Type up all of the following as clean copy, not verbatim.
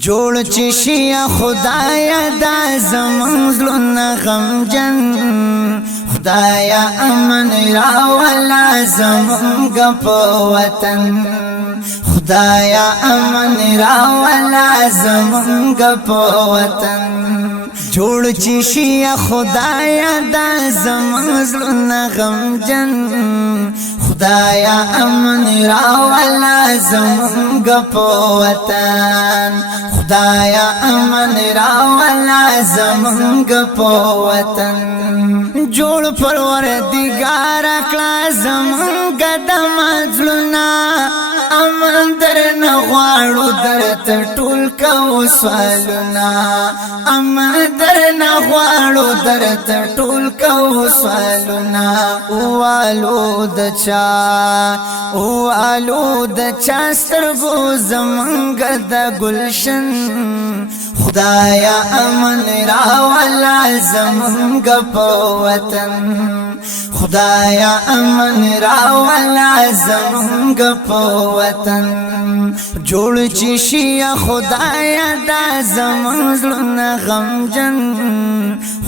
جوړ چې شي خدایا دا زمون زلون غمجن خدایا امن راولا زمون غپ وطن خدایا امن راولا زمون غپ وطن جوړ چې شي خدایا دا زمون زلون غمجن خدایا امن راولا زمون غپ وطن خدایا امن راولا زمونږ په وطن جوړ پروردګار کړه زمونږ د مظلومنا امن درنه غواړو درته ټول کو سوالنا امن درنه غواړو درته ټول کو سوالنا والو د چا سترګو زمونږ د گلشن خدایا امن راولا زمونږ په وطن خدایا امن راولا زمونږ په وطن جوړ چې شي خدایا دا زمونږ زړونه غمجن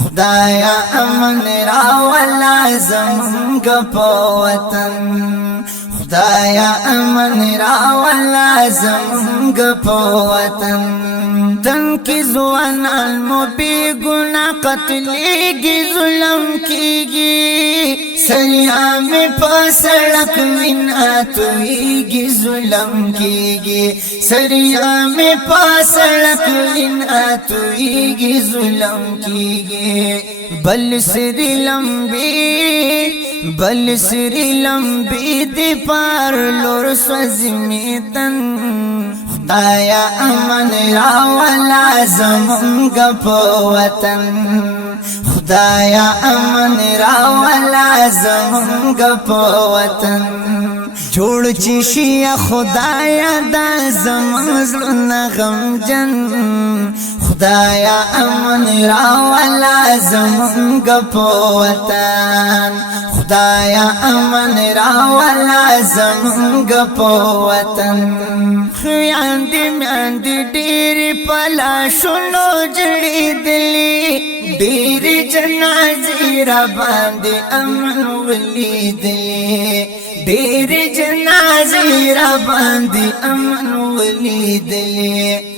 خدایا امن راولا زمونږ په وطن خدایا امن راولا زمونږ په وطن تن کی زوان المبی گناہ قتلیگی ظلم کیگی سریعہ میں پاسڑک من آتویگی ظلم کیگی سریعہ میں پاسڑک من آتویگی ظلم کیگی بل سری لمبی دی پار لور سوزمیتن خدایا امن راولا زمونږ په وطن خدایا امن راولا زمونږ په وطن جوړ چې شي خدایا دا زمونږ زړونه غمجن خدایا امن راولا زمونږ په وطن خدایا امن راولا زمونږ په وطن خیاندې میاندې ډېرې پلا شونو جړېدلې ډېرې جنازې را باندې امن ولیدلې ډېرې جنازې را باندې امن ولیدلې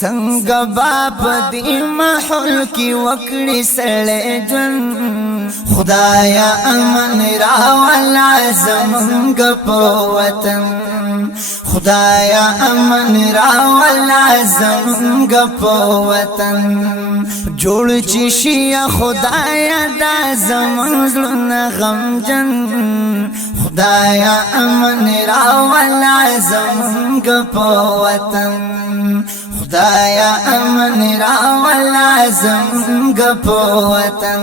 څنګه باپ دی محل کی وکړي سړی ژوند خدایا امن راولا زمونږ په وطن خدایا امن راولا زمونږ په وطن جوړ چې شي خدایا دا زمونږ زړونه غمجن خدایا امن راولا زمونږ په وطن خدایا امن راولا زمونږ په وطن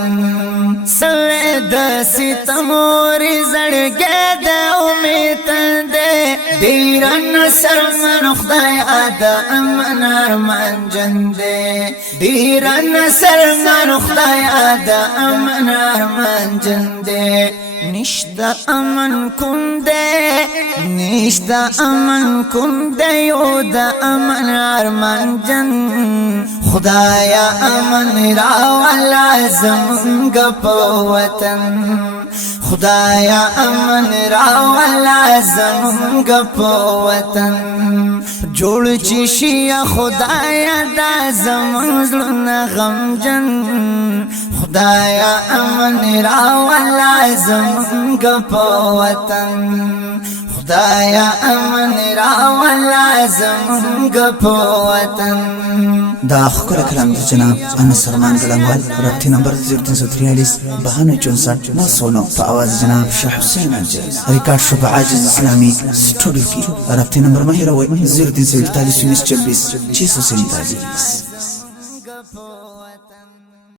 سوید ستموري زړګې د امید دې ډېر نصر من خدایا د امن ارمان جن دې ډېر نصر من خدایا د امن ارمان جن دې نشتا امن کنده یو دا امن ارمان جن خدایا امن راولا زمونږ په وطن خدایا امن راولا زمونږ په وطن جوړ چې شي خدایا دا زمونږ زړونه غمجن خدایا امن راولا زمونږ په وطن خدایا امن راولا زمونږ په وطن دا خکر کلام دی جناب انس سلمان گلنگوال رابطی نمبر 0343 9264 909 په آواز جناب شاه حسین الجرز ریکارد شو په عاجز اسلامی سټوډیو کې رابطی نمبر مهیروي 0343 647